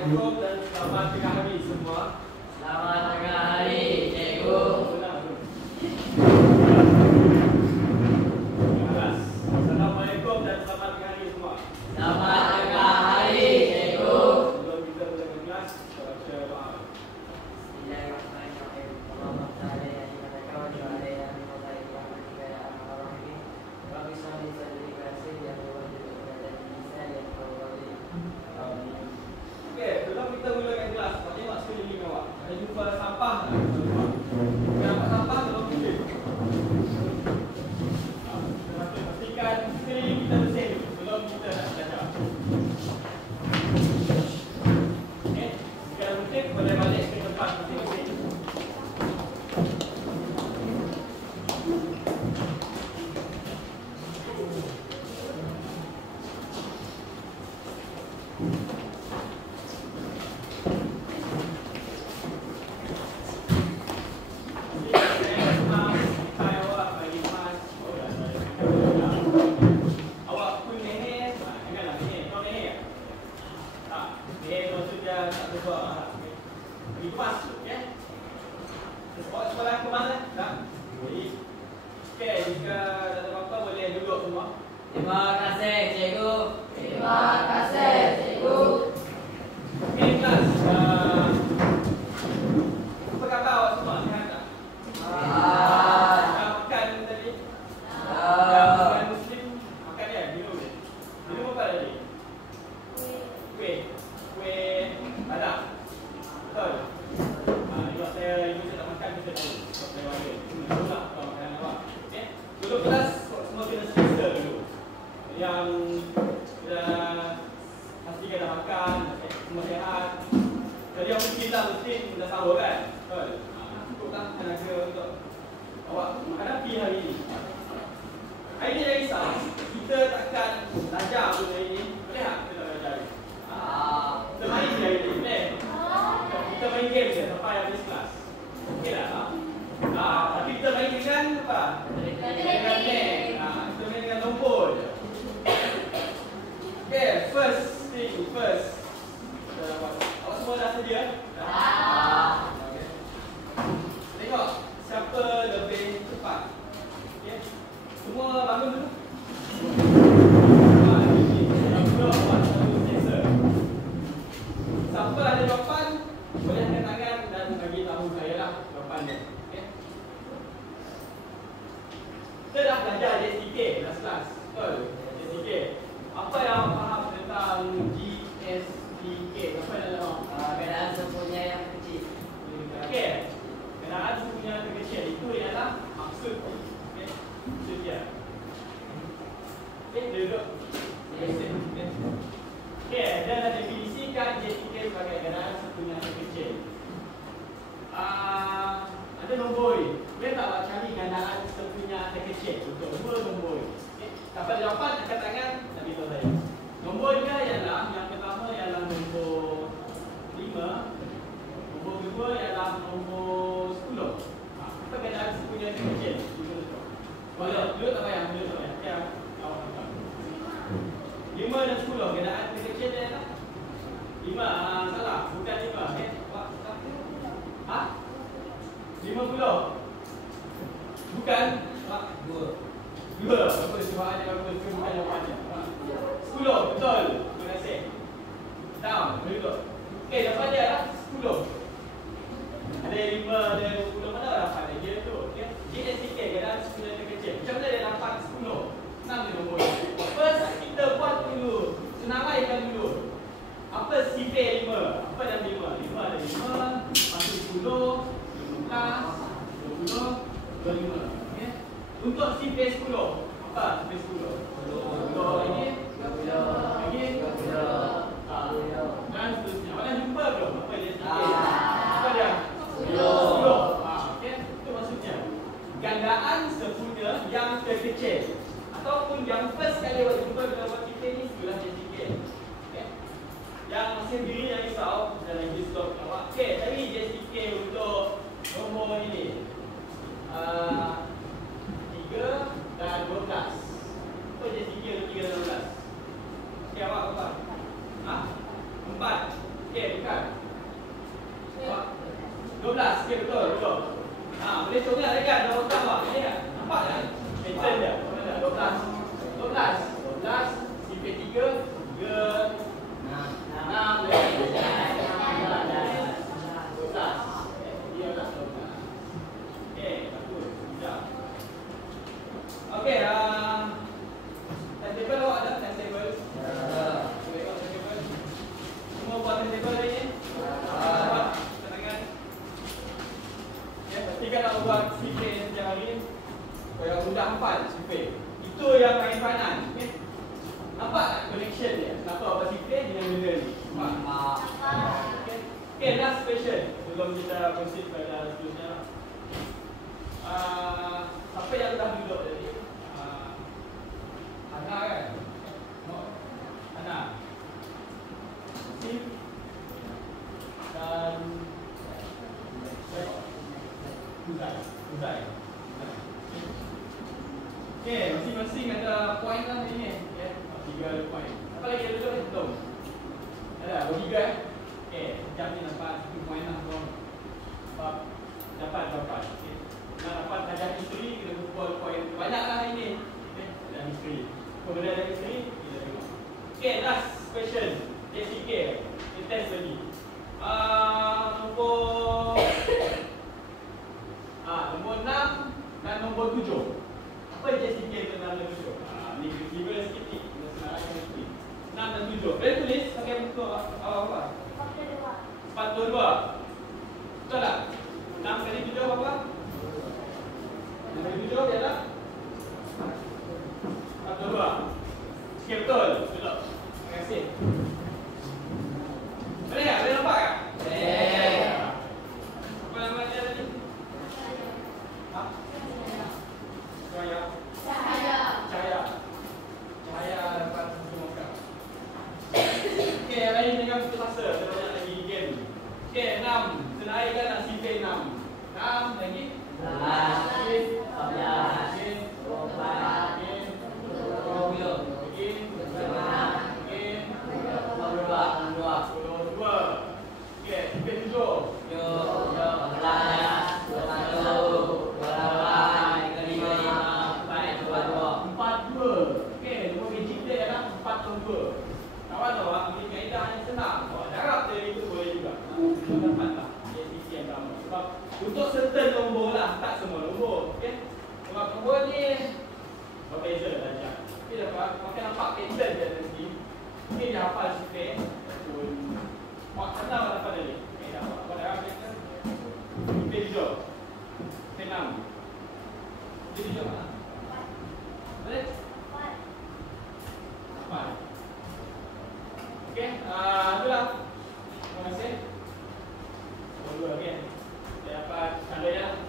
Assalamualaikum dan selamat tengah hari semua. Selamat tengah hari, cikgu. Assalamualaikum dan selamat tengah hari semua. Selamat tengah hari, cikgu. Sebelum kita mula kelas, kita baca doa. Bismillahirrahmanirrahim. Allahumma salli ala nabiyyina wa ala alihi wa sahbihi ya arhamar rahimin. Rabbi shrah li sadri wa yassir li amri wahlul 'uqdatam min lisani yafqahu qawli. Amin. Okey, sebelum kita mulakan kelas, nak tengok sekeliling awak. Ada jumpa sampah tak? Jumpa nampak sampah tolong tunjuk. Pastikan sekeliling kita bersih dulu sebelum kita nak belajar. Okey, sekarang mungkin boleh balik ke tempat masing-masing. Terima kasih, cikgu. Terima kasih, cikgu. Okey, kelas. Apa kata awak semua? Sihat tak? Dah makan tadi? Dah makan Muslim? Makan dia? Minum dia? Minum apa tadi? Kuih. Kuih badak. Betul? Ibu saya tak makan, kita tahu. Sebab saya bagi. Betul tak kalau makanan awak? Okey? Dulu kelas, semua kena selesa dulu. Yang dah pastikan dah makan, semua sihat. Jadi yang mungkin dah sahur kan? Betul? Cukuplah tenaga untuk awak menghadapi hari ini. Hari ini jangan risau, kita takkan belajar pun hari ini. Boleh tak kita tak belajar hari ini? Kita main je hari ini, boleh? Kita main game je sampai habis kelas. Okey tak? Tapi kita main dengan apa? Dengan net. Kita main dengan nombor je. Okay, first thing first. Awak semua dah sedia? Okay. Tengok siapa lebih cepat. Okay. Semua bangun dulu. Siapa ada jawapan, boleh angkat tangan dan bagi tahu saya lah jawapannya. Okay. Kita dah belajar JSTK dalam kelas. Betul? JSTK. Apa yang faham tentang JSTK? Apa yang dalam? Keadaan sempurna yang kecil. Okey. Keadaan sempurna yang terkecil itu ialah maksud. Okey. Maksud dia. Okey, duduk. Okey, dan dah definisikan JSTK sebagai keadaan sempurna yang terkecil. Ada nombor ni. Boleh tak awak cari keadaan sempurna terkecil untuk dua nombor ni? Dapat jawapan, angkat tangan, nak beritahu saya. Nombor dia ialah, yang pertama ialah nombor 5. Nombor kedua ialah nombor 10. Apa keadaan sempurna terkecil? Boleh, duduk tak payah, duduk tak payah. Okay, awak nampak. 5 dan 10, keadaan terkecil dia ialah 5, salah, bukan 5. Okay, awak tak? 50. Bukan? 2. Bagus, jawapannya bagus. Itu bukan jawapannya. 10, betul. Terima kasih. Down, duduk. Okey, jawapan dia adalah 10. Ada 5, ada 20. Mana dapat dia tu? Okey. JSTK, keadaan sempurna terkecil. Macam mana dia dapat 10? Senang dia nombor. First, kita buat dulu. Senaraikan dulu. Apa sifar 5? Apa dalam 5? 5 ada 5, masuk 10, 15, 20, 25. Untuk sifar 10, apa sifar 10? Untuk ini, lagi, dan seterusnya. Awak dah jumpa belum? Apa dia sifar? Apa dia? 10. Okay. Itu maksudnya gandaan sempurna yang terkecil ataupun yang first kali awak jumpa bila awak sifar ni, itulah JSTK. Okay. Yang masih diri yang risau dan lagi slot awak. Okay, cari JSTK untuk nombor ini. 3 dan 12. Apa je 3 dan 12? Okey, awak apa? 4. Okey, Okey, timetable awak ada timetable? Okey, timetable. Semua buat timetable hari ni? Buat tenangan. Ya, pastikan nak buat skrip setiap hari. Supaya mudah hafal skrip. Itu yang paling peranan. Okey. Nampak tak connection dia? Kenapa awak skrip dengan benda ni? Nampak. Okay, last question sebelum kita proceed pada seterusnya. Siapa yang dah duduk tadi? Ana kan? Ana. Sim dan Uzai. Okay, masing-masing ada point lah ni. Okay, 3 point. Apa lagi ada duduk? Belum. Ada, bertiga Okey, jam ni dapat 1 poin lah bro. Sebab dapat berapa? Okey. Nak dapat hadiah history, kita kumpul poin banyak lah hari ni. Okey, hadiah history. Kemudian hadiah history, kita tengok. Okey, last question. JCK. Kita test lagi. Nombor 6 dan nombor 7. Apa JCK tu 6 dan 7? Ni kira sikit ni. Kita senaraikan sikit. 6 dan 7. Boleh tulis pakai buku apa? 42. Betul tak? 6 kali 7 berapa? 6 kali 7 adalah 42. Okey, betul. Betul. Terima kasih. Boleh tak? Boleh nampak tak? Boleh. Apa nama dia tadi? Ha? Cahaya. Cahaya dapat semoga. Okey, yang lain dengan putus asa. Kita banyak lagi game. Okey, 6. Senaraikan nak simpan 6. 6 lagi. 11. 14. untuk certain nombor lah, tak semua nombor. Okey. Sebab nombor ni berbeza saja. Okey, dapat makan nampak pattern dia nanti. Okey, dia hafal sikit ataupun mak senang lah dapat dia. Okey, dapat apa dah pattern. Okey, jom. Senang. Okey, jom lah. Boleh? 4. Okey, itulah. Terima kasih. Nombor 2 okey. Dapat tandanya.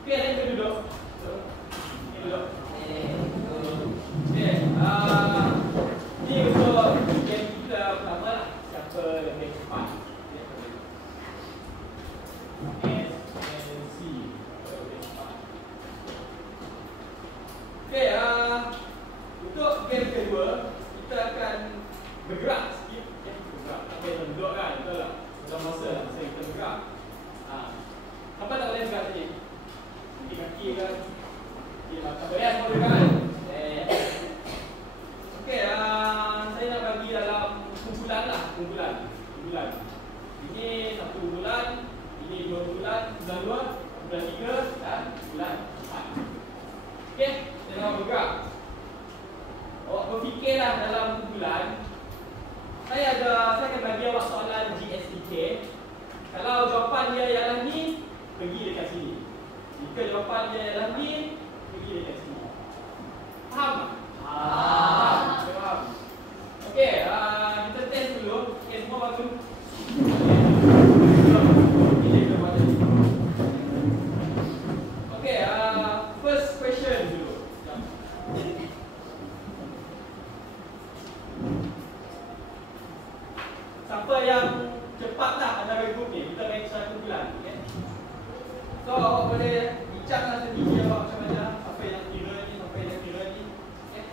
Okey, ada yang duduk. Okey, duduk. Okey, ni untuk game kita pertama lah. Siapa yang lebih cepat. S and C. Okey, untuk game kedua kita akan bergerak sikit. Okay, bergerak. Tak boleh duduk kan, betul tak? Dalam masa kita bergerak. Apa tak boleh bergerak tadi? Kaki kan? Tak boleh semua bergerak kan? Okey, saya nak bagi dalam kumpulan lah. Kumpulan. Ini 1 bulan, ini 2 bulan, bulan 2, bulan 3 dan bulan 4. Okey, jangan bergerak. Awak berfikirlah dalam kumpulan. Saya akan bagi awak soalan GSTK. Kalau jawapan dia ialah ni, pergi dekat sini. Jika jawapan dia ialah ni, pergi dekat sini. Faham tak? Faham. Okey, kita test dulu. Okey, semua bangun. Okey, first question dulu. Siapa yang cepatlah antara grup ni? Kita main satu bulan. Okay? So, awak boleh bincanglah sendiri awak macam mana. Siapa yang kira ni, siapa yang kira ni. Okay?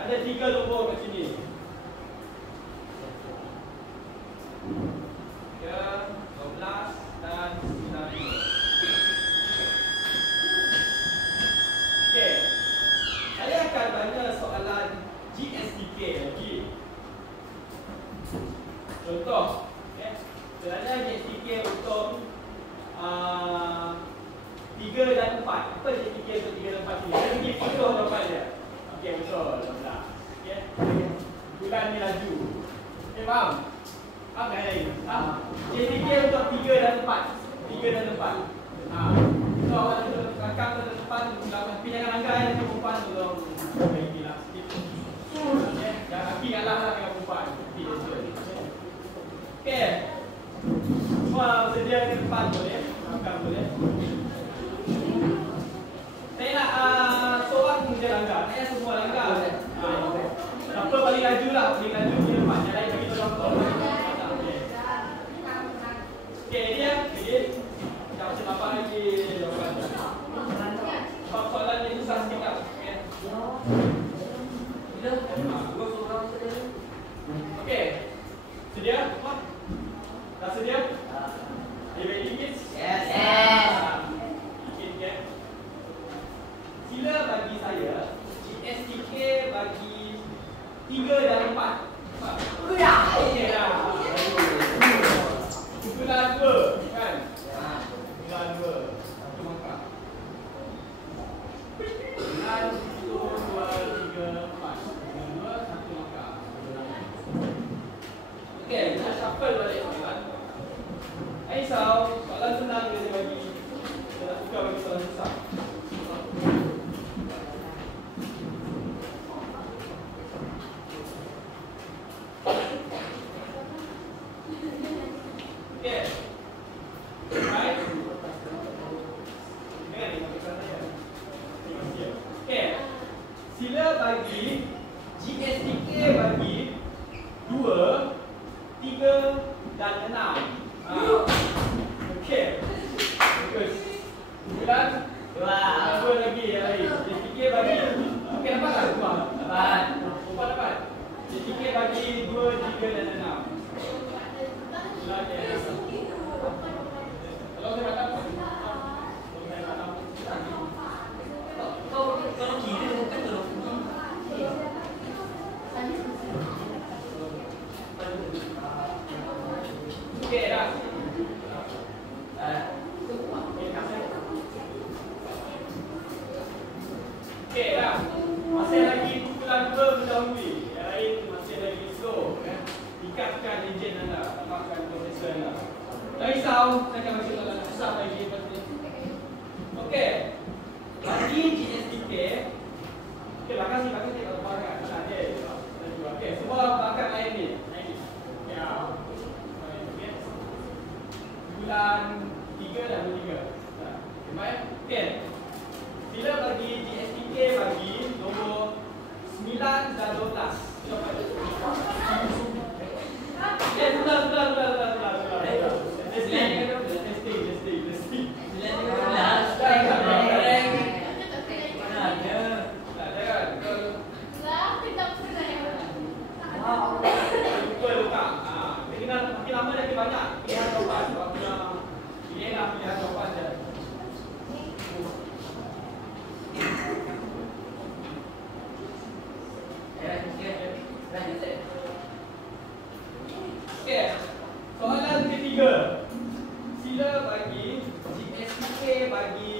Ada 3 nombor kat sini. 3, 12 dan 9. Okay. Saya akan tanya soalan GSTK lagi. Contoh, sebenarnya JTK untuk 3 dan 4. Apa JTK untuk 3 dan 4 ni? Saya bagi 4 bukan ni laju. Okay, faham? Faham kan yang ini? JTK untuk 3 dan 4. 3 dan 4. So awak nak rakam ke depan tapi jangan langgar yang perempuan tu tolong bagi lah sikit. Okay, jangan laki kalah lah dengan perempuan. Okay. Semua sedia ke depan boleh? Rakam boleh? Saya nak seorang je langgar. Saya semua langgar. Siapa paling laju lah, paling laju di depan. Yang lain bagi tolong tolong. Okay, dia. Macam apa lagi jawapan? Soalan ni susah sikit tak? Okay. Sedia? Dah sedia? Are you ready kids? Yes. Okay. Sila bagi saya GSTK bagi 3 dan 4. Okey dah. Kumpulan 2 kan? Kumpulan 2. Satu mangkak. Kumpulan 1, 2, 3, 4. Kumpulan 2, satu mangkak. Okey, kita shuffle balik soalan. Aisyah, soalan senang dia bagi. Kita nak tukar bagi soalan susah. Okay. Right. Okay. Sila bagi GSTK bagi 2, 3 dan 6. Okey. Bagus. Kemudian 2 lagi yang lain. GSTK bagi okey dapat tak? Dapat. GSTK bagi 2, 3 dan 6. Kalau saya kata Kalau kira bukan tu. okey dah. Okey dah. Masih lagi kumpulan 2 mendahului. Yang lain masih lagi slow. Ikatkan enjin anda, tambahkan prosesor anda. Tak risau, saya akan bagi soalan susah lagi. Okey. Bagi GSTK. Okey, belakang ni kalau pakai tak ada. Okey, semua belakang lain ni. Ya. Bulan 3 dan 3. Okey, baik. Okey. Sila bagi GSTK bagi nombor 9 dan 12. Sila bagi. Okay, betul. Testing. Makin lama dah banyak pilihan jawapan. Ini lah pilihan jawapan dia. Okey. Soalan ketiga. Sila bagi GSTK bagi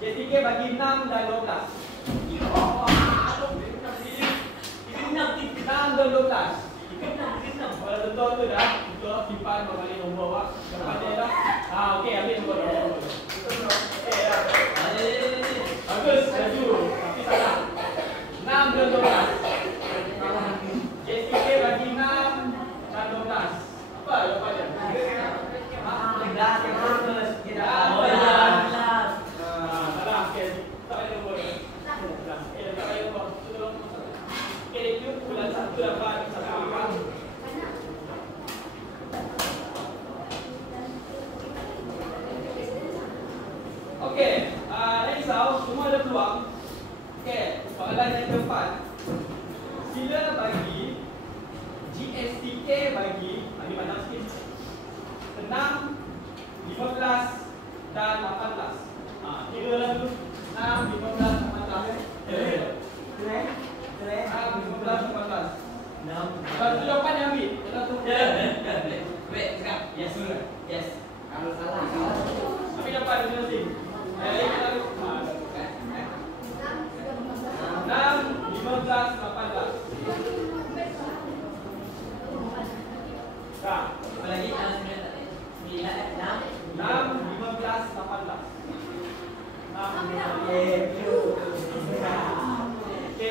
GSTK bagi 6 dan 12. 6 dan 12. Kalau betul tu dah, betul simpan berbalik nombor awak. Lepas dia dah. Okey, ambil nombor. Okey dah. Bagus, laju. Tapi salah. 6 dan 12. JTK bagi 6 dan 12. Apa jawapan dia? Salah. Okey. Tak ada nombor. Tak ada nombor. Okey, itu bulan 1 dapat 1. Okey, risau semua ada peluang. Okey, soalan yang keempat. Sila bagi GSTK bagi mana sikit. 6, 15 dan 18. Kira lah dulu. 6, 15, 18. 6, 15, 18. Kalau tu jawapan yang ambil. Kalau tu. Wait, sekarang. Yes. Kalau salah. Tapi dapat masing-masing. Yang lain Okey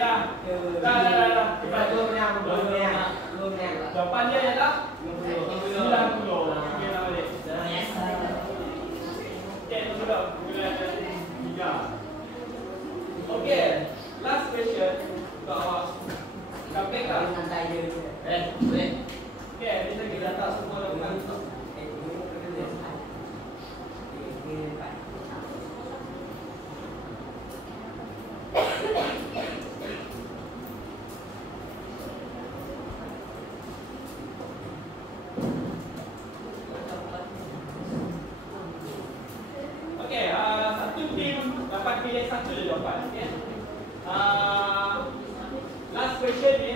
dah. Dah. Jawapan dia ialah 90. Okey dah balik. Okey, sudah. Tiga. Okey, last question untuk awak. Comeback lah. Boleh. Okey, bisa kita letak semua dalam bukan. Satu tim dapat pilih satu je jawapan. Okay? Last question ni,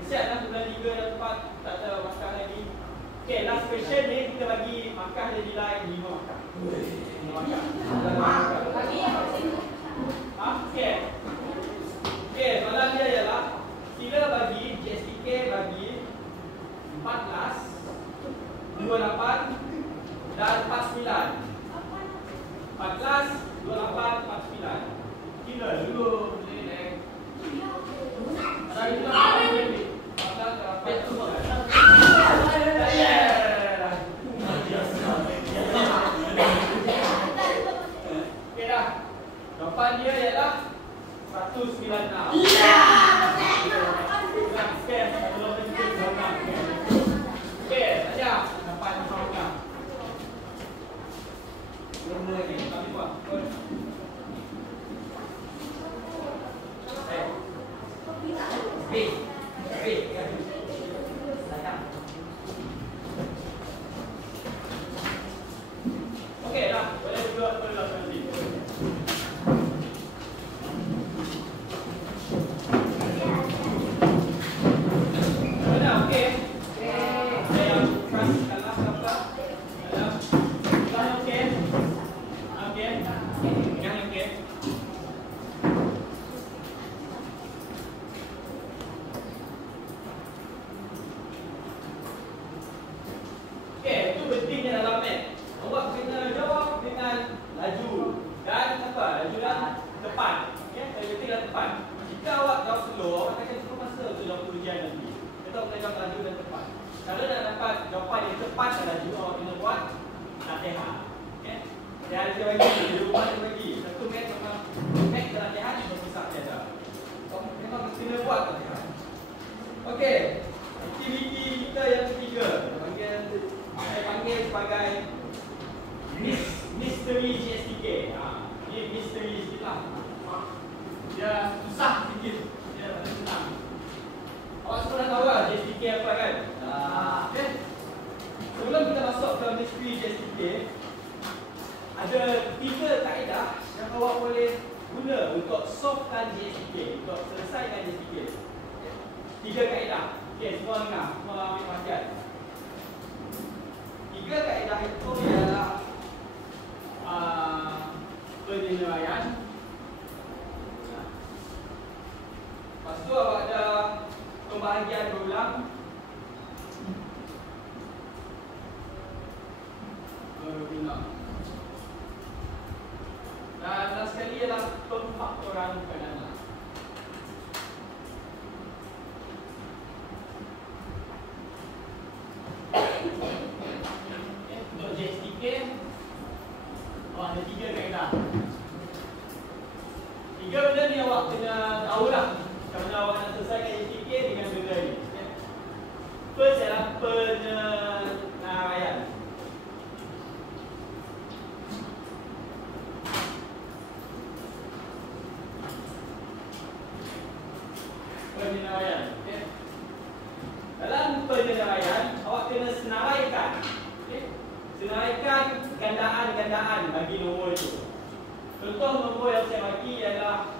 kesianlah bulan 3 dan 4 tak ada markah lagi. Okay, last question ni kita bagi markah dia nilai 5 markah. 5 markah. Okay. Okay, soalan dia ialah sila bagi JSTK bagi 14, 28 dan 49. 14, 28, 49. Kira dulu boleh. Ada itu apa ni? 14, 28. Okey dah. Jawapan dia ialah 196. Okey, saja. Dapat markah. Okey dah, boleh buat nanti. Dah okey. Saya kasihkan apa? Okey. Yang okey. Okey, itu pentingnya dalam math. Awak kena jawab dengan laju dan apa? Laju dan tepat. Okey, laju dan tepat. Jika awak jawab slow, awak akan cukup masa untuk jawab ujian nanti. Kita kena jawab laju dan tepat. Kalau nak dapat jawapan yang tepat dan laju, awak kena buat latihan. Okey. Dan dia bagi jawapan dia bagi. Satu math memang math dan latihan berpisah tiada. Memang kena buat latihan. Okey. Aktiviti kita yang ketiga saya panggil sebagai misteri JSTK. Ini misteri sikit lah. Dia susah sikit. Dia tak senang. Awak semua dah tahu lah JSTK apa kan? Okay. Sebelum kita masuk ke misteri JSTK, ada 3 kaedah yang awak boleh guna untuk solvekan JSTK, untuk selesaikan JSTK. 3 kaedah. Okey, semua dengar, semua ambil perhatian. 3 kaedah itu ialah penilaian. Lepas tu awak ada pembahagian berulang. Dan last sekali ialah pemfaktoran penanda. Untuk JSTK, awak ada 3 kaedah. 3 benda ni awak kena tahu lah. Macam mana awak nak selesaikan JSTK dengan benda ni. First ialah penilaian. Penilaian. Okay. Dalam penilaian, awak kena senaraikan. Okay. Senaraikan gandaan-gandaan bagi nombor itu. Contoh nombor yang saya bagi ialah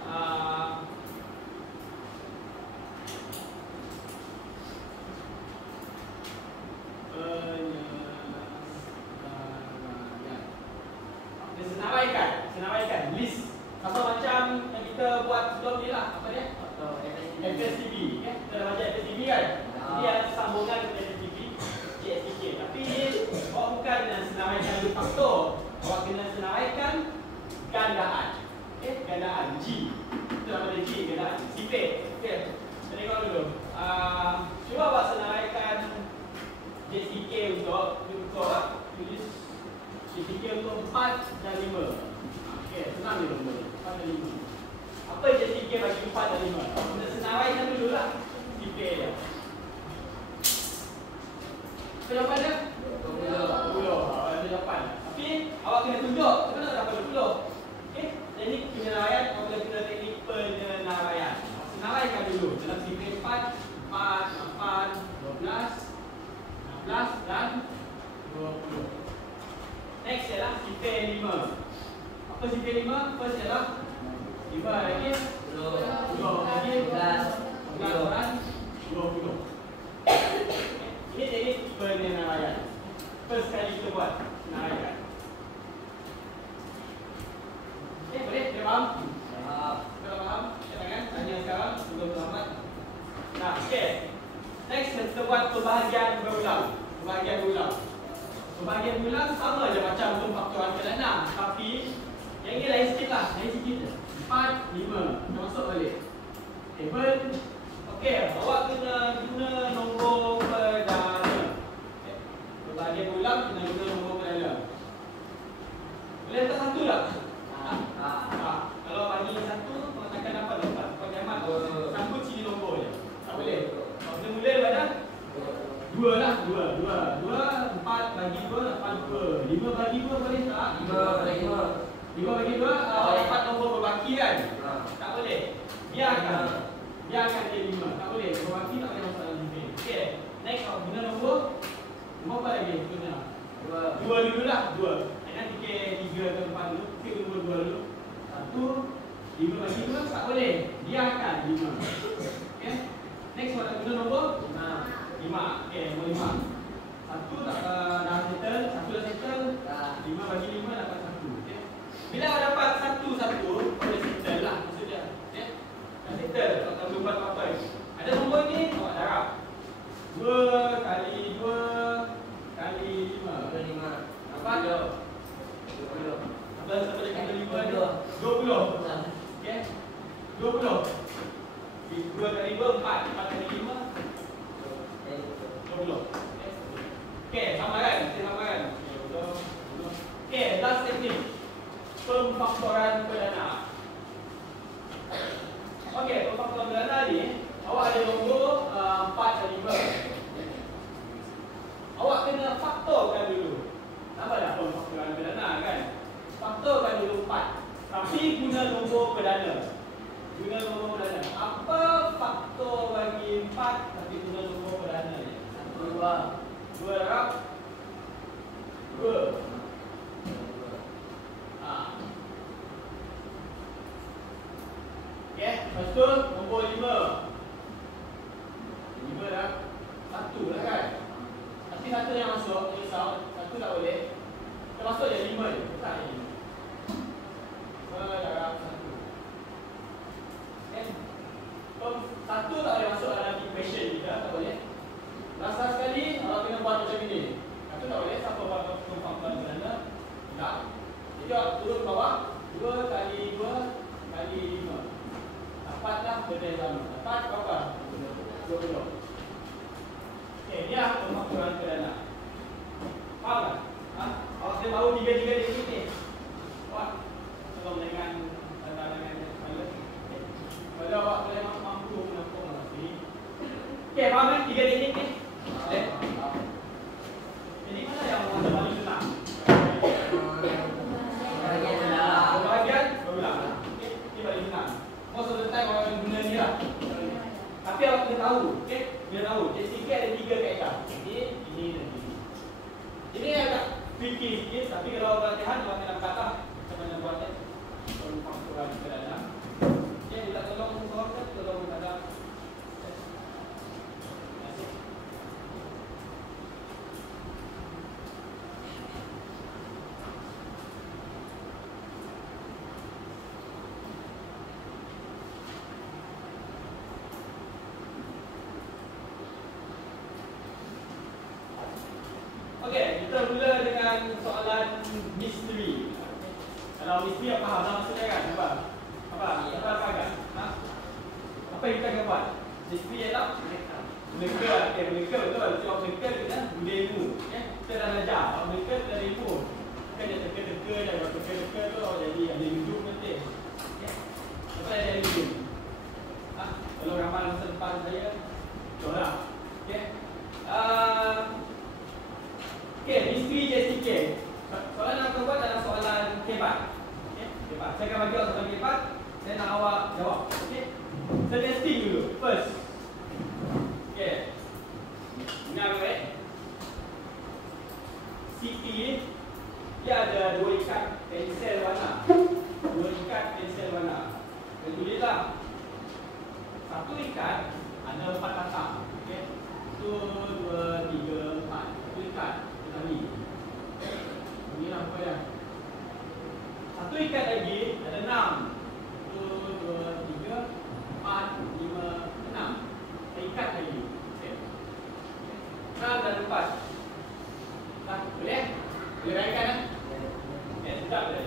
senaraikan list. Apa macam yang kita buat sebelum ni lah. Apa dia? FSTB. Okay? Kita dah baca FSTB kan? Dia ada sambungan dengan FSTB, JSTK. Tapi ni awak bukan dengan 4 dan 5. Okey, senang ni nombor. 4 dan 5. Apa jadi CK bagi 4 dan 5? Kita senaraikan dululah CK dia. Apa jawapan dia? 20. Ada jawapan. Tapi awak kena tunjuk kita nak dapat 20. Okey, jadi penyenaraian apabila kita teknik penyenaraian. Senaraikan dulu dalam CK 4, 8, 12, 16 dan 20. Next ialah CK 5. Apa CK 5? First ialah 5 lagi 10 lagi 11 dan 20. Ini teknik penyenaraian. First kali kita buat penyenaraian. Boleh? Kita faham? Kita faham? Jangan tanya sekarang sebelum selamat. Nah, okey. Next kita buat pembahagian berulang. Pembahagian berulang. Pembahagian berulang sama je macam untuk faktoran ke 6, tapi yang ini lain sikit lah, lain sikit je. 4, 5. Kita masuk balik. Table. Okey, awak kena guna nombor perdana. Pembahagian berulang kena guna nombor perdana. Boleh letak satu tak? Kalau bagi satu, mengatakan apa letak? Kau jamat sambut sini nombor je. Tak boleh. Kalau kita mula daripada 2 lah, 2, 4 bagi 2 dapat 2. 5 bagi 2 boleh tak? 5 bagi 2 dapat nombor berbaki kan? Tak boleh. Biarkan dia 5. Tak boleh. Berbaki tak boleh masuk dalam sini. Okey. Next guna nombor apa lagi? Guna 2 dulu lah, 2. Jangan fikir 3 ke 4 dulu. Fikir nombor 2 dulu. 1, 5 bagi 2 tak boleh. Biarkan 5. Okey. Next guna nombor 5. Okey, nombor 5. 1 tak dah settle, 1 dah settle. 5 bagi 5 dapat 1. Okey. Bila awak dapat 1, boleh settle lah maksudnya. Okey. Dah settle, tak berubah apa-apa. Ada nombor ni awak darab. 2 kali 2 kali 5. Dapat 20. Apa sampai dekat 5 ni? 20. Okey. 20. 2 kali 2 4, 4 kali 5 20. Okey, sama kan? Kita sama kan? Okey, last teknik. Pemfaktoran perdana. Okey, pemfaktoran perdana ni awak ada nombor 4 dan 5. Awak kena faktorkan dulu. Nampak tak pemfaktoran perdana kan? Faktorkan dulu 4. Tapi guna nombor perdana. Guna nombor perdana. Apa faktor bagi 4 tapi guna nombor perdana ni? 2 darab 2. Okey, lepas tu nombor 5. 5 dah 1 lah kan? Tapi 1 yang masuk, risau, 1 tak boleh. Kita masuk je 5 je. Tak je 5. 5 darab 1. Okey. 1 tak boleh masuk dalam equation kita, tak boleh. Rasa sekali awak kena buat macam ini. Satu tak boleh, siapa buat pemfaktoran perdana? Tak. Jadi awak turun bawah 2 kali 2 kali 5. Dapatlah benda yang sama. Dapat berapa? 20. Okey, ni lah pemfaktoran perdana. Faham tak? Awak kena tahu 3 teknik ni. Awak tolong dengan tantangan saya. Kalau awak boleh mampu menampung ni. Okey, faham kan 3 teknik ni? Jadi mana yang paling senang? Pembahagian berulang. Okey, ini paling senang. Most of the time orang guna ni lah. Tapi awak kena tahu, okey? Kena tahu. JCK ada 3 kaedah. Ini dan ini. Ini agak tricky sikit, tapi kalau latihan awak kena kata macam mana buatnya. Pemfaktoran perdana. Okey, kita tolong soalkan, tolong kata. Okey, kita mula dengan soalan misteri. Kalau misteri apa faham lah maksudnya kan? Apa agak? Apa yang kita akan buat? Misteri ialah meneka. Okey, meneka betul. Sebab meneka kita guna ilmu. Okey, kita dah belajar. Meneka kita ada ilmu. Bukan dia teka-teka Saya akan bagi awak satu lagi part. Saya nak awak jawab. Okey. Saya testing dulu. First. Okey. Dengar baik. Siti dia ada 2 ikat pensel warna. 2 ikat pensel warna. Saya tulislah. Satu ikat ada 4 batang. Okey. 1, 2, 3, 4. Satu ikat. Kita ni. Inilah apa dia. Satu ikat lagi ada 6. 1, 2, 3, 4, 5, 6. Ikat lagi. Okey. 6 dan 4. Dah, boleh? Boleh raikan kan? Sedap dah.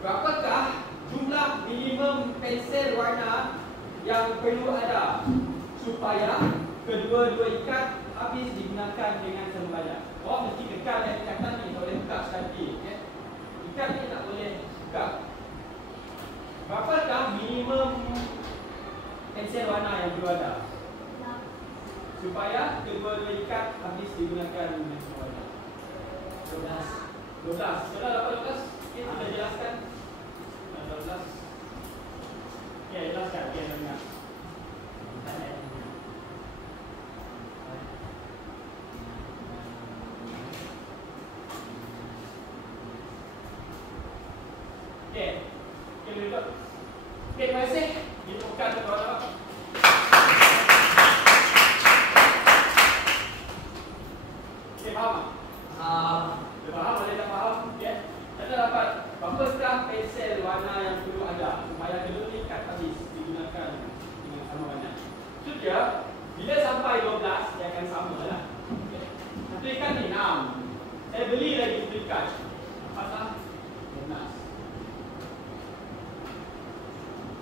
Berapakah jumlah minimum pensel warna yang perlu ada supaya kedua-dua ikat habis digunakan dengan sembahyang? Awak mesti kekal yang ikatan ni, tak boleh buka sekali. Okay? Ikat ni tak boleh buka. Berapakah minimum pensel warna yang perlu ada supaya kedua-dua ikat habis digunakan dengan sembahyang? 12. Sudah dapat 12? Okay, kita jelaskan. 12. Okay, jelaskan. Okay, dengar. Okay. Okay, duduk. Okay, terima kasih. Kita buka ke bawah. Okay, faham tak? Dia faham, boleh tak faham? Okay. Kita dapat berapakah pensel warna yang perlu ada supaya kedua ikat habis digunakan dengan sama banyak. So dia, bila sampai 12, dia akan sama lah. Okay. Satu ikat ni 6. Saya beli lagi satu ikat. Apakah? 12.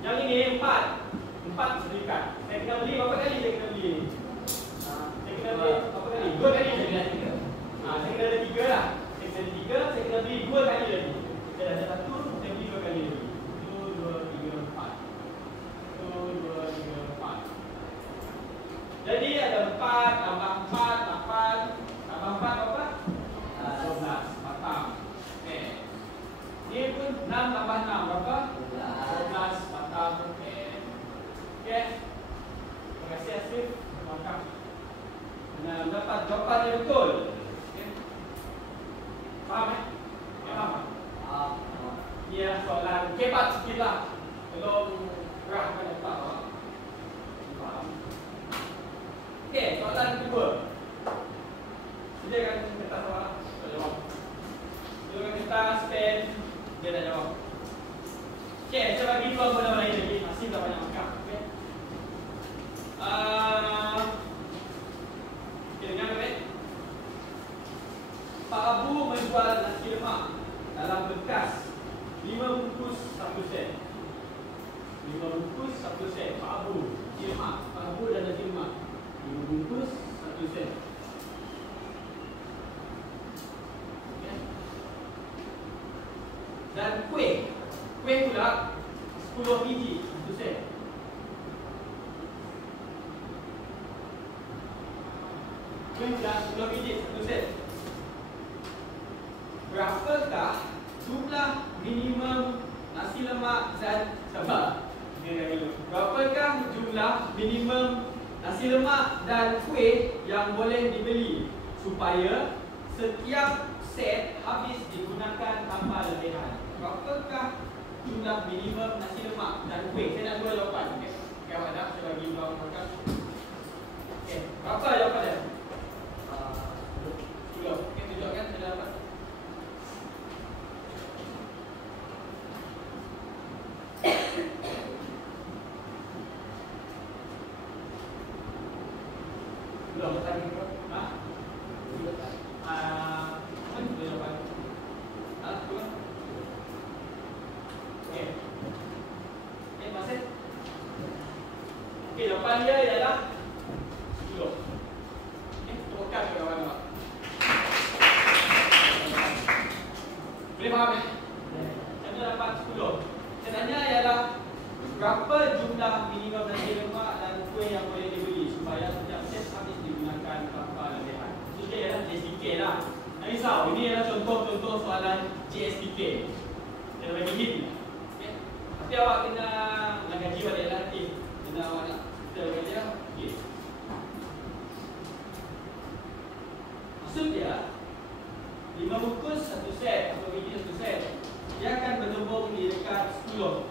Yang ini 4. 4 satu ikat. Saya kena beli berapa kali saya kena beli? Saya kena beli berapa kali? 2 kali saya kena 3. Saya kena ada 3 lah. Saya kena ada 3, saya kena beli 2 kali lagi. Saya dah ada 1, saya beli 2 kali lagi. 1, 2, 3, 4. 1, 2, 3, 4. Jadi ada 4, tambah 4, 8. Tambah 4 berapa? 12 batang. Okay. Ini pun 6 tambah 6 berapa? 12 batang. Okay. Okay. Terima kasih Asif. Terima kasih. Dapat jawapan yang betul. Okay. Faham eh? Faham? Ya, soalan kebat sikit lah. Belum gerahkan letak. Faham? Okay, soalan kedua. Sediakan kertas awak. Tak jawab. Sediakan kertas, pen. Dia dah jawab. Okay, saya bagi dua benda lain lagi. Masih tak banyak markah. Okay. Okay, dengar baik. Pak Abu menjual nasi lemak dalam bekas 5 bungkus 1 sen. 5 bungkus 1 sen. Pak Abu, nasi lemak. Pak Abu dan nasi lemak 5 bungkus 1 sen. Okay. Dan kuih pula 10 biji 1 sen. Kuih pula 10 biji 1 sen. Berapakah jumlah minimum nasi lemak dan sabar? Berapakah jumlah minimum nasi lemak dan kuih yang boleh dibeli supaya setiap set habis digunakan tanpa lebihan? Berapakah jumlah minimum nasi lemak dan kuih? Saya nak dua jawapan. Okey. Okay, awak dah saya bagi dua jawapan. Okey. Berapa jawapan dia? 10. Okey, tunjukkan saya dapat. Belum tadi ke? Ha? Mana tu jawapan? Betul. Okey. Okey, masih. Okey, jawapan dia ialah 10. Okey, temukan kawan awak. Boleh faham eh? Saya dapat 10. Sebenarnya ialah berapa jumlah minimum nasi lemak dan kuih yang boleh dibeli supaya setiap set habis digunakan tanpa lebihan. Itu dia ialah JSPK lah. Jangan risau, ini ialah contoh-contoh soalan JSPK. Dia bagi hint. Okay. Tapi awak kena gaji balik lah nanti. Kena awak nak kita gaji lah. Okay. Maksud dia 5 bungkus 1 set atau biji 1 set. Dia akan bertumbung di dekat 10.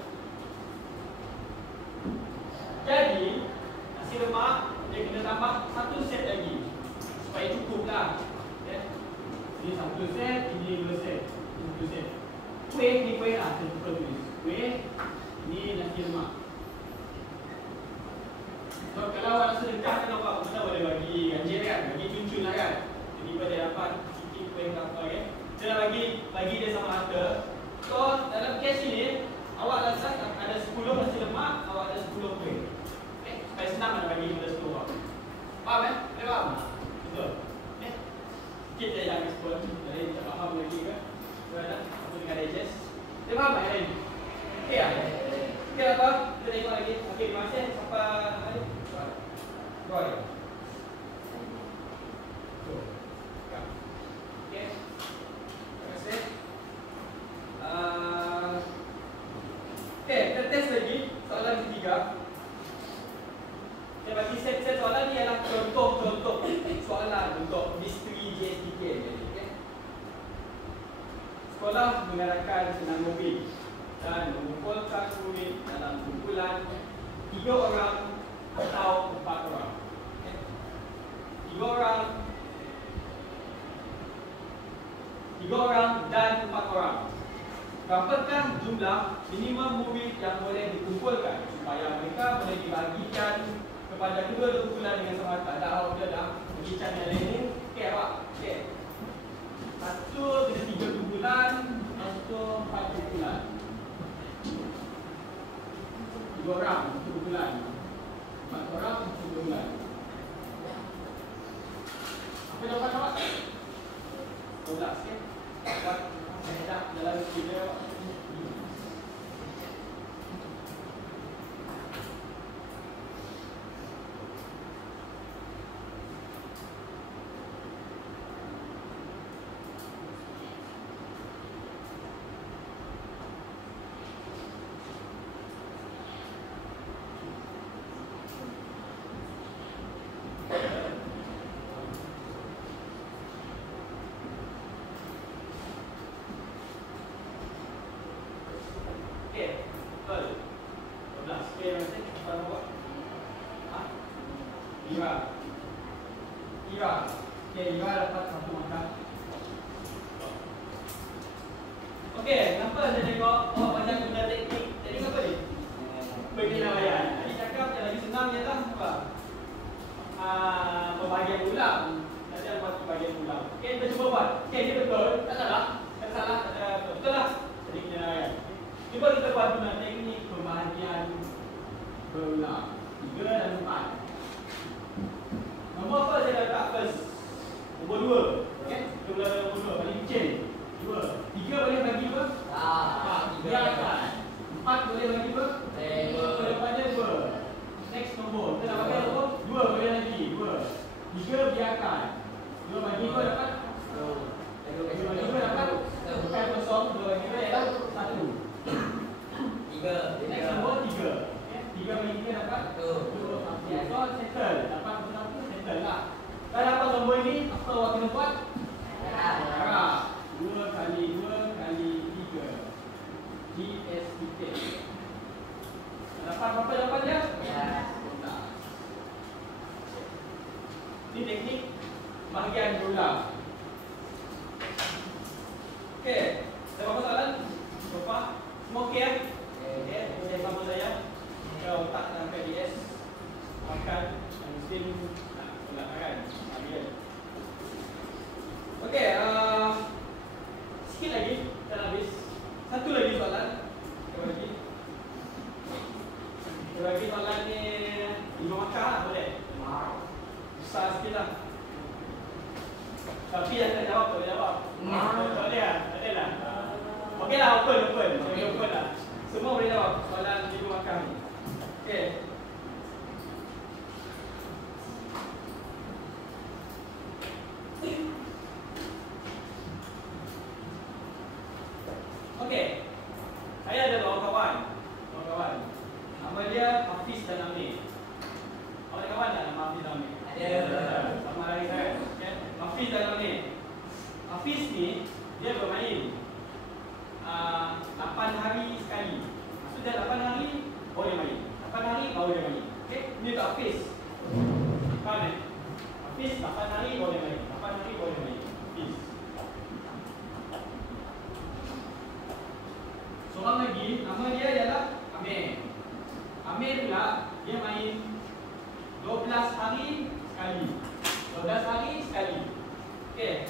Jadi nasi lemak dia kena tambah 1 set lagi supaya cukup lah. Okay. Ini 1 set, ini 2 set, 1 set. Kuih ni kuih lah, saya lupa tulis. Kuih, ni nasi lemak. So kalau awak sedekah kan awak betul boleh bagi ganjil kan, bagi cun-cun lah kan. Jadi pada dapat sikit kuih ke apa kan. Saya bagi dia sama harga. So dalam kes ini awak rasa ada 10 nasi lemak, awak ada 10 kuih. Okay, supaya senang nak bagi kepada 10 orang. Faham eh? Boleh faham? Betul. Okay. Sikit saya yang respon. Jadi tak faham lagi ke? Ada apa dengan digest? Dia faham tak yang ini? Okey lah? Okey lah apa? Kita tengok lagi. Okey, terima kasih. Sampai Roy. Okey. Terima kasih. Okey, kita test lagi soalan ketiga. Saya bagi set soalan ni ialah contoh soalan untuk misteri JSTK. Sekolah mengadakan senam mobil dan mengumpulkan murid dalam kumpulan 3 orang atau 4 orang. 3 orang dan 4 orang. Berapakah jumlah minimum murid yang boleh dikumpulkan supaya mereka boleh dibagikan kepada kedua kumpulan dengan sama? Tak ada awak dah berbincang yang lain ni. Okey awak. Okey. Satu kena 3 kumpulan, satu 4 kumpulan. 2 orang 1 kumpulan, 4 orang 1 kumpulan. Apa jawapan awak? 12 okey. Dapat saya dah dalam video awak. Okey, kenapa saya tengok awak banyak guna teknik? Jadi apa ni? Penilaian. Tadi cakap yang lagi senang ialah apa? Pembahagian ulang. Tadi ada buat pembahagian ulang. Okey, kita cuba buat. Okey, dia betul. Tak salah. Tak salah. Betul lah. Jadi penilaian. Cuba kita buat guna teknik pembahagian berulang. 3 dan 4. Nombor apa saya letak first? Nombor 2. Okey, kita mula nombor 2. Paling kecil. 2. 3 boleh bagi apa? 3 kan. 4 boleh bagi apa? 2. Kedepannya 2. Next nombor. Kita nak pakai nombor 2 boleh lagi. 2. 3 biarkan. 2 bagi 2 dapat 2 bagi 2 dapat bukan kosong. 2 bagi 2 ialah 1. 3. Next nombor 3. 3 bagi 3 dapat 2. So settle. Dapat satu settle lah. Dah dapat nombor ini, apa awak kena buat? Darab. 2 kali 2 kali 3 GSTK. Dapat berapa jawapan dia? Ya. Ini teknik bahagian berulang. Okey, ada apa soalan? Lupa? Semua okey ya? Okey, saya sama saya. Kalau tak dalam PDS makan mungkin nak ulang ambil. Okey, sikit lagi kita habis. Satu lagi soalan. Kita bagi soalan ni 5 markah lah boleh? Besar sikit lah. Tapi yang tak jawab boleh jawab. Tak boleh lah? Tak boleh lah. Okey lah, open. Open lah. Semua boleh jawab soalan 5 markah ni. Okey. Okey. Saya ada dua kawan. Nama dia Hafiz dan Amir. Awak ada kawan tak nama Hafiz dan Amir? Ada. Sama hari saya. Okay. Hafiz dan Amir. Hafiz ni dia bermain 8 hari sekali. Maksudnya 8 hari boleh main. 8 hari baru dia main. Okey, ini tak Hafiz. Faham tak? Hafiz 8 hari boleh main. 8 hari boleh main. Hafiz. Seorang lagi, nama dia ialah Amir. Amir pula dia main 12 hari sekali. 12 hari sekali. Okey.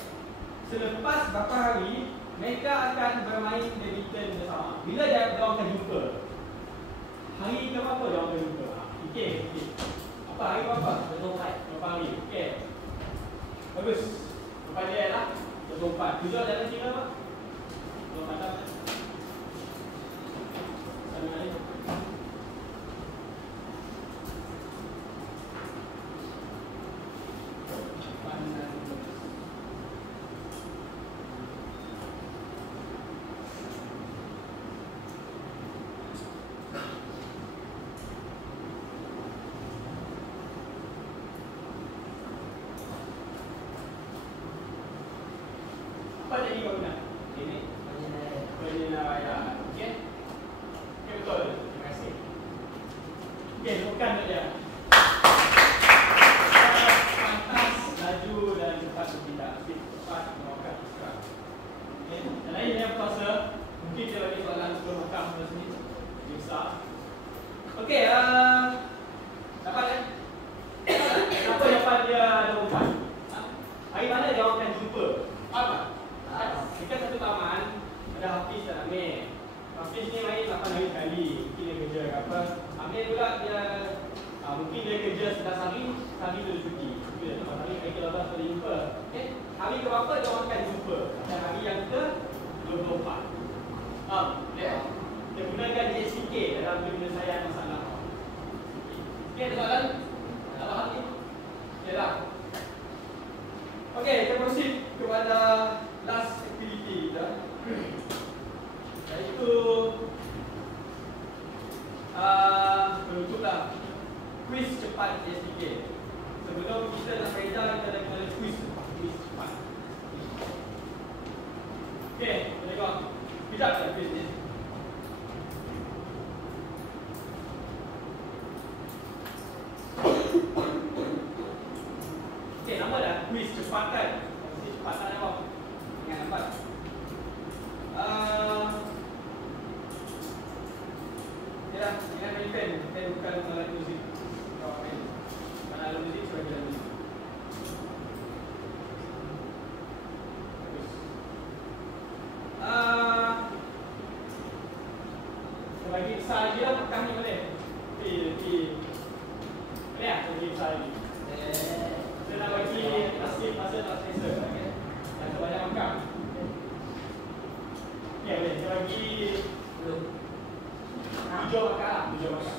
Selepas berapa hari mereka akan bermain badminton bersama. Bila dia akan jumpa? Hari ke berapa dia akan jumpa? Okey. Apa hari berapa? 24 hari. Okey. Bagus. Lepas dia lah 24. Tujuh dalam kira apa? 24 tahun. Sama lagi. Apa jadi kau guna? Ini penilaian. Okey? Okey, betul. Terima kasih. Okey, bukan saja. Pantas, laju dan cepat bertindak. Cepat melakukan isyarat. Okey, yang lain yang puasa, mungkin dia bagi soalan sebelum makan pada sini. Dia besar. Okey, dapat kan? Kenapa jawapan dia ada umpan? Hari mana dia akan jumpa? Apa? Dekat satu taman ada Hafiz dan Amir. Hafiz ni main 8 hari sekali. Mungkin dia kerja ke apa. Amir pula dia mungkin dia kerja 11 hari, hari tu dia cuti. Dia 8 hari, hari ke-12 boleh jumpa. Okay? Hari ke berapa dia orang akan jumpa? Dan hari yang ke-24. Okay? Dia gunakan DSCK dalam penyelesaian masalah. Okay, ada soalan? Tak faham ni? Okay dah. Okay, kita proceed kepada last activity kita, iaitu penutuplah kuis cepat SPK. Sebelum kita nak faedah, kita ada kuis cepat. Okey, kita tengok sekejap je kuis ni. Okey, nama dah kuis cepat kan? Kuis cepat tak ada apa. Nampak? Ya, ini main pen. Pen bukan alat muzik. Kalau main alat muzik sebagai alat muzik. Bagi besar lagi lah, makan ni boleh. Boleh lah, bagi besar lagi. Kita nak bagi nasib masa tak selesa. Jangan banyak makan. Ya, boleh. Saya bagi 7 makan lah. 7 makan.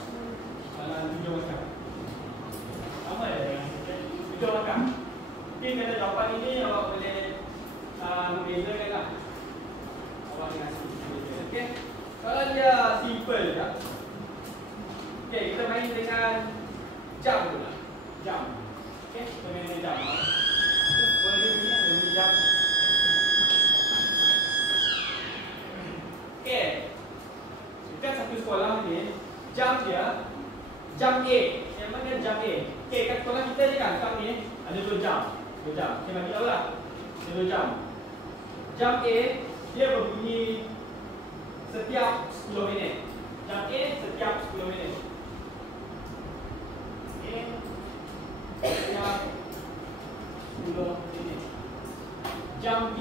Kalau 7 makan. Sama je dengan 7 makan. Mungkin kena jawapan ini awak boleh membezakan lah. Awak dengan simple. Okay. Kalau dia simple je. Okay, kita main dengan jam pula. Jam. Okay, kita main dengan jam. Boleh ni jam. Okey. Dekat satu sekolah ni, jam dia jam A. Yang mana jam A? Okey, kat sekolah kita ni kan, sekarang ni ada 2 jam. 2 jam. Okey, bagi tahu lah. 2 jam. Jam A dia berbunyi setiap 10 minit. Jam A setiap 10 minit. Okey. Setiap 10 minit. Jam B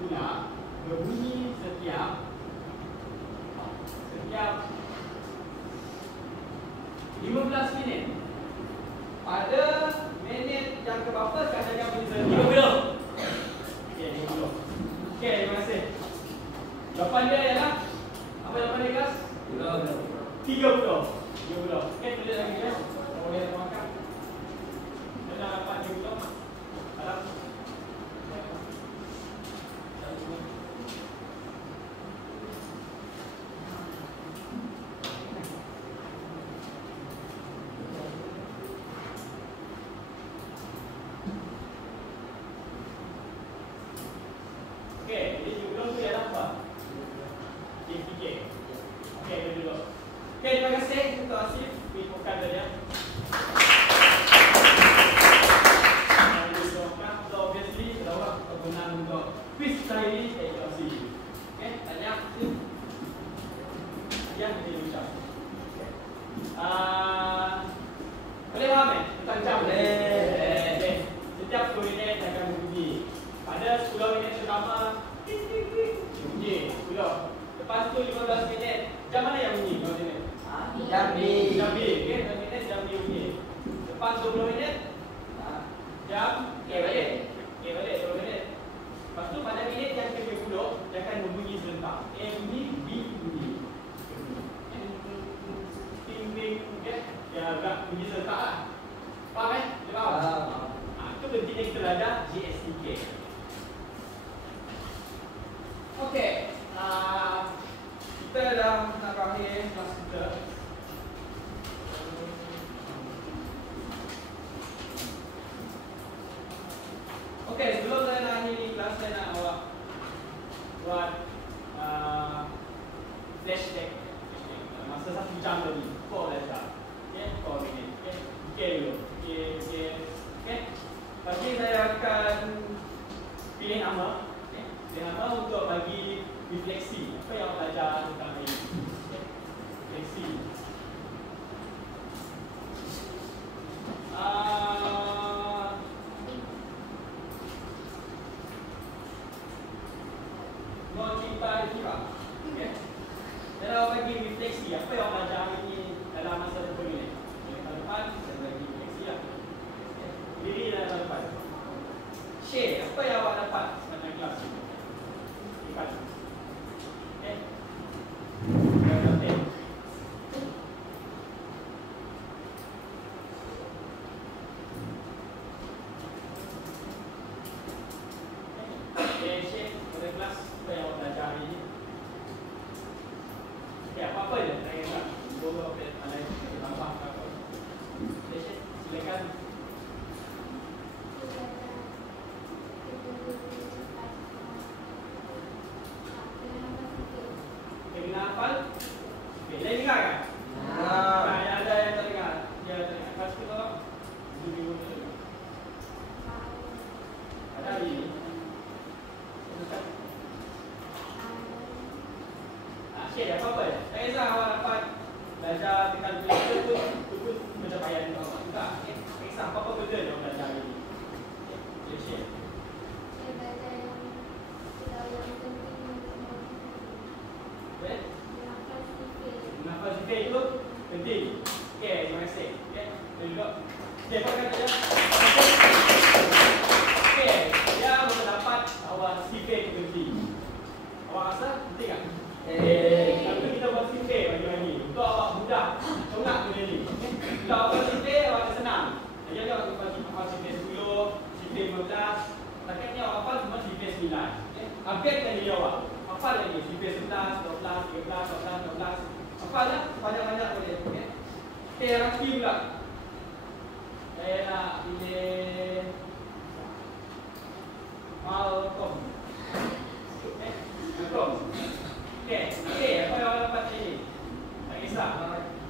pula berbunyi setiap 15 minit. Pada minit yang keberapa sekarang jam berita? 30. Okey, 30. Okey, terima kasih. Jawapan dia ialah apa jawapan dia, guys? 30. 30. Okey, tulis lagi ya. Boleh makan. Kita dapat 30. Alam. terima kasih untuk Asif infokan dia. So obviously adalah pergunaan untuk quiz kali ini iaitu Asif. Okey, tanya Asif. Yang kita ucap. Boleh faham tentang jam? Boleh. Setiap 10 minit akan berbunyi. Pada 10 minit pertama bunyi 10. Lepas tu 15 minit jam mana yang bunyi? 15 minit. Jam B. Jam B. Okey, 15 minit jam B bunyi. Lepas 20 minit jam A balik. A balik 20 minit. Lepas tu pada minit yang ke-30 dia akan berbunyi serentak. A bunyi, B bunyi. Ting-ting, okey. Dia agak bunyi serentak lah. Faham Dia faham? Itu pentingnya kita belajar GSTK. Okey. Kita dah nak berakhir kelas kita. Okey, sebelum saya nak akhiri kelas, saya nak awak buat flashback masa 1 jam tadi. Kau belajar. Okey, kau ini. Okey dulu. Okey. Pagi saya akan pilih nama. Okey. Pilih nama untuk bagi refleksi. Apa yang belajar tentang ini? Okay. Refleksi. Mau cerita juga. Okay. Dan awak bagi refleksi. Apa yang belajar hari ini dalam masa 20 minit? Tahun depan saya bagi refleksi lah. Okay. Diri dalam tahun depan. Share apa yang awak dapat sepanjang kelas ini. Ikan. Okay. Apa-apa je, tak kisah. Boleh apa yang pandai, tambah apa. Silakan. Kena hafal? Okey, lain dengar kan? Ada yang tak dengar. Dia tak dengar. Lepas tu tolong. Ada ini. Share apa-apa je. Tak kisah awak dapat belajar tentang belajar pun pencapaian untuk awak juga. Tak kisah apa-apa benda yang awak belajar hari ini. Okey, share. Saya belajar yang penting nafas zikir itu penting. Okey, terima kasih. Okey, juga. Okey, apa kata dia? Okey, dia berpendapat bahawa zikir itu penting. Awak rasa penting tak? Tapi kita buat zikir bagi-bagi. Untuk awak mudah congak benda ni. Kalau awak buat zikir, awak akan senang. Jadi awak bagi hafal zikir 10, zikir 15. Takkannya awak hafal cuma zikir 9. Updatekan diri awak. Hafal lagi zikir 11, 12, 13, 14, 15. Hafallah banyak-banyak boleh. Okey. Okey, Rafi pula. Saya nak pilih Malcolm. Okey, Malcolm. Okey, apa yang awak dapat ni? Tak kisah.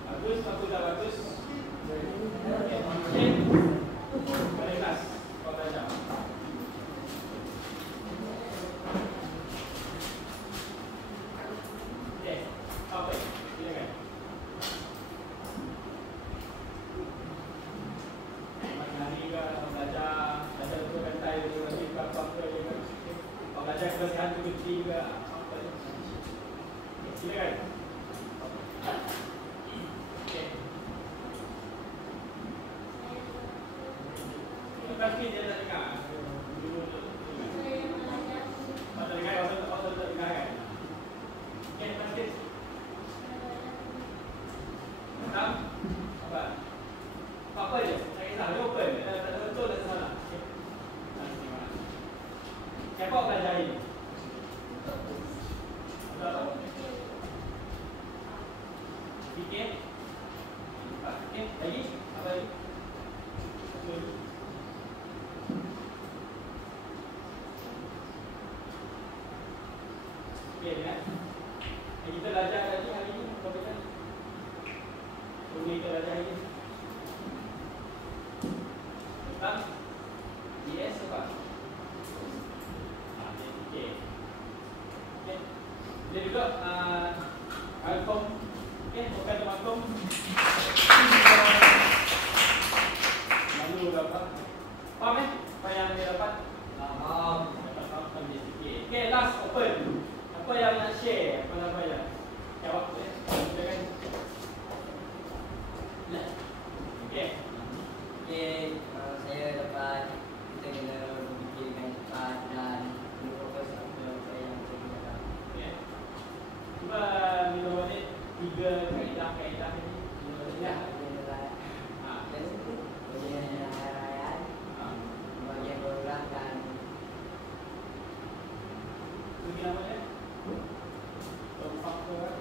Bagus, tak bagus. Okey. Balik kelas. Kau belajar. Okey, apa? Silakan. Hari ke belajar betul kantai betul lagi apa-apa je kan. Kau belajar kebersihan tu kecil ke apa je. Silakan. Okey. Lepas ni dia tak dengar. Tak dengar, awak tak dengar kan? Okey, lepas ni. Faham? Apa? Apa je? Tak kisah, dia open. Tak ada betul, tak salah. Okey. Siapa awak belajar ini? Betul. Fikir. Okey, lagi? Apa lagi? Betul. Okey, kan? Kita belajar tadi hari ini, apa belajar? Tunggu kita baca lagi. Bang, DS apa? Okay. Okay. Dia juga Alkom. Okay, bukan Alkom. Lalu berapa? Faham apa yang dia dapat? Faham. Dapat dia sikit. Okay, last open. Apa yang nak share? Apa yang jawab tu? Silakan. Okay. Saya dapat kita kena berfikirkan cepat dan fokus apa yang saya dapat. Okay. Cuba minum balik 3 kaedah ni. Ya. Bagi nama dia? Pemfaktoran.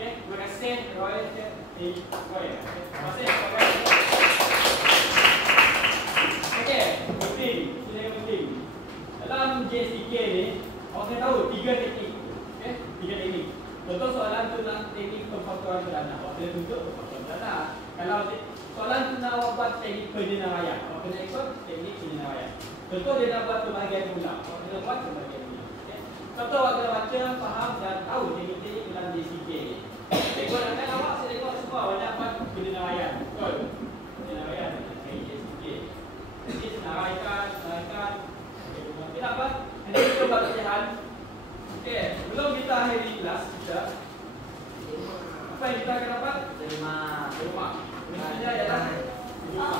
Okay, terima kasih Roy. Terima kasih Roy. Okay, penting. Ini yang penting. Dalam JSTK ni, awak kena tahu 3 teknik. Okay, 3 teknik. Contoh soalan tu nak teknik pemfaktoran sederhana. Awak kena tunjuk pemfaktoran sederhana. Kalau soalan tu nak awak buat teknik penyenaraian, awak kena ikut teknik penyenaraian. Contoh dia nak buat pembahagian ulang, awak kena buat pembahagian ulang. Okay. Contoh awak kena baca, faham dan tahu teknik-teknik dalam JSTK ni. Kegunakan awak saya tengok semua banyak buat penyenaraian. Betul? Penyenaraian dari JSTK. Jadi senaraikan. Okay, nak apa? Nanti kita buat latihan. Okay, belum kita akhiri kelas kita. Apa yang kita akan dapat? Rumah. Mestinya ialah rumah.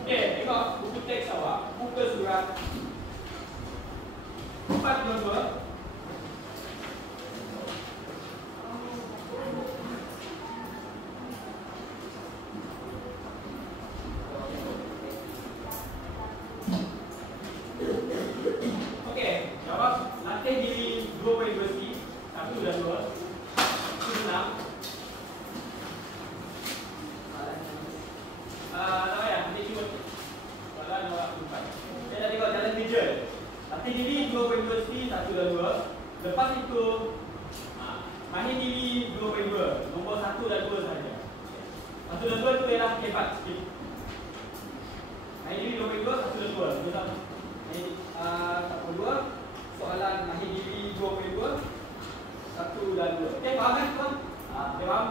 Okay, tengok buku teks awak. Buka surat 42. Okey, jawab latih diri 2 poin bersih. 1 dan 2. Itu senang. Tak payah, nanti cuba soalan awak tempat. Saya dah tengok jalan kerja. Latih diri 2 poin bersih. 1 dan 2. Lepas itu mahir diri 2 poin 2. Nombor 1 dan 2 sahaja. 1 dan 2 itu ialah hebat sikit. Mahir diri 2 poin 2. 1 dan 2. Betul tak? 2 soalan mahir diri 2.2 1 dan 2. Okey, faham kan tuan? Okey, faham?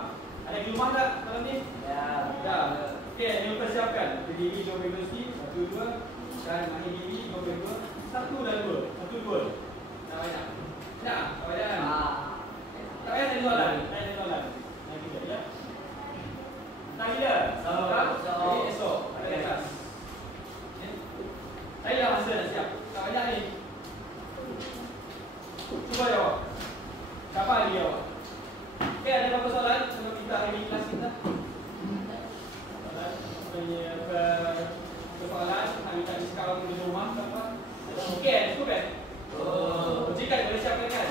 Ada di rumah tak malam ni? Ya. Dah. Okey, ini persiapkan. Mahir diri 2.2 1 2 dan mahir diri 2.2 1 dan 2. 1 2. Dah banyak. Dah, tak payah kan? Tak payah tanya soalan. Tanya soalan. Nanti kita ya. Tak gila. Jadi esok ada kelas. Saya dah masa dah siap. Tak banyak ni. Cuba jawab. Siapa lagi jawab? Okey, ada berapa soalan sebelum kita akhiri kelas kita? Soalan soalan kami tadi sekarang di rumah siapa? Okey, cukup kan? Ujikan boleh siapkan kan?